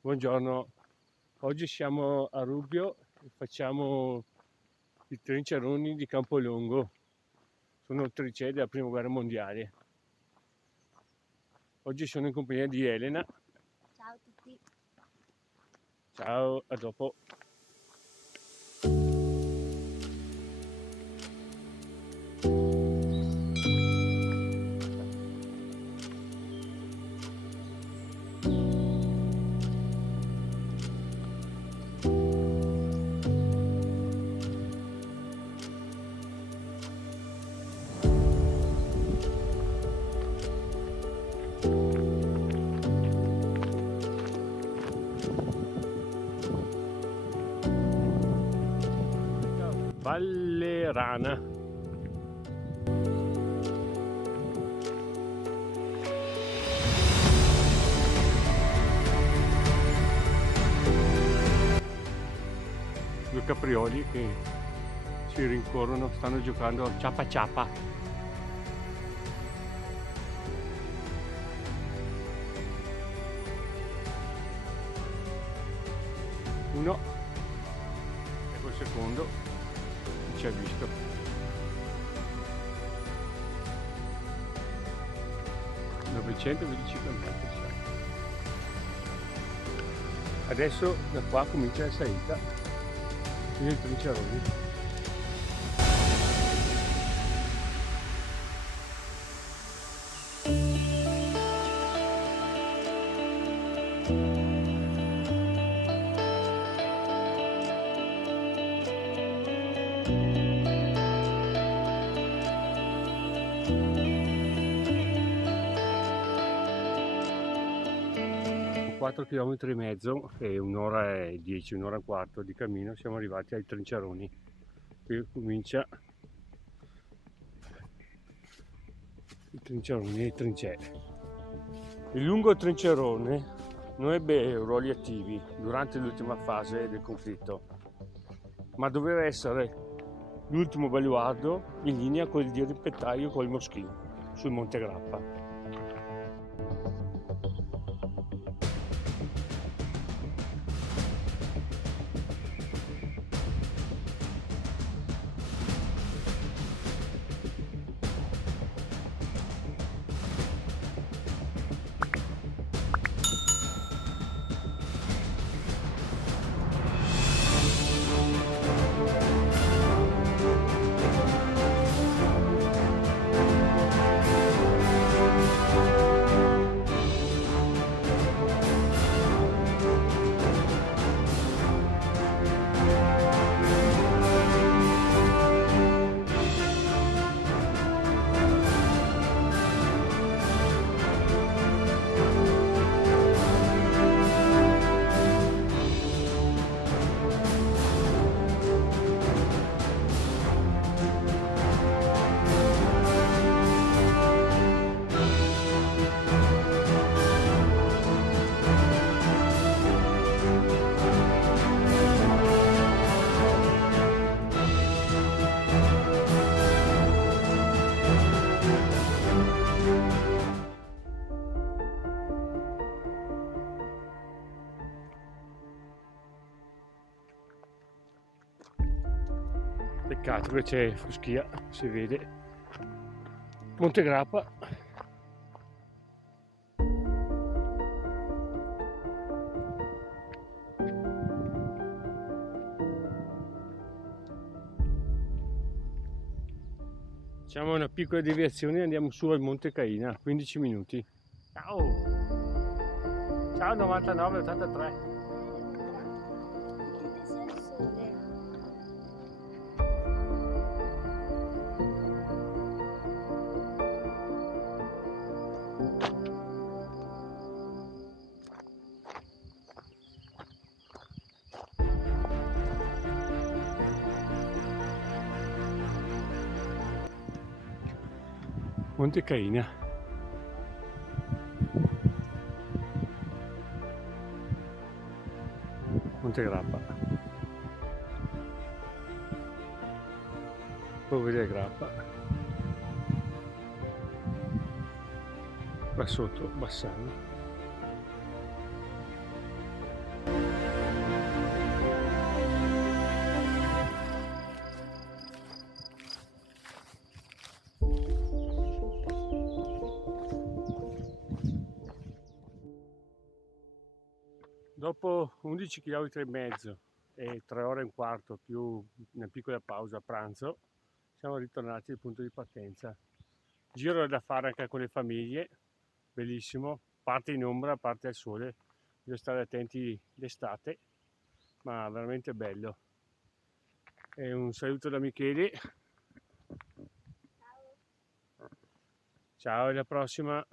Buongiorno, oggi siamo a Rubbio e facciamo i Trinceroni di Campolongo. Sono trincee della prima guerra mondiale. Oggi sono in compagnia di Elena. Ciao a tutti. Ciao, a dopo. Valle Rana. Due caprioli che si rincorrono, stanno giocando a ciapa ciapa. Uno e col secondo ci ha visto. (925 metri). Adesso da qua comincia la salita dei Trinceroni. 4,5 km e un'ora e 10, un'ora e un quarto di cammino siamo arrivati ai Trinceroni. Qui comincia i Trinceroni e i trincee. Il lungo Trincerone non ebbe ruoli attivi durante l'ultima fase del conflitto, ma doveva essere l'ultimo baluardo in linea con il dirimpettaio col Moschino sul Monte Grappa. Peccato che c'è fuschia, si vede Monte Grappa. Facciamo una piccola deviazione e andiamo su al Monte Caina, 15 minuti. Ciao! Ciao 9983! Monte Caina. Monte Grappa. poi vedere Grappa, qua sotto Bassano. Dopo 11 km e mezzo e 3 ore e un quarto più una piccola pausa a pranzo, siamo ritornati al punto di partenza. Giro da fare anche con le famiglie, bellissimo, parte in ombra, parte al sole, bisogna stare attenti d'estate, ma veramente bello. E un saluto da Michele, ciao, alla prossima.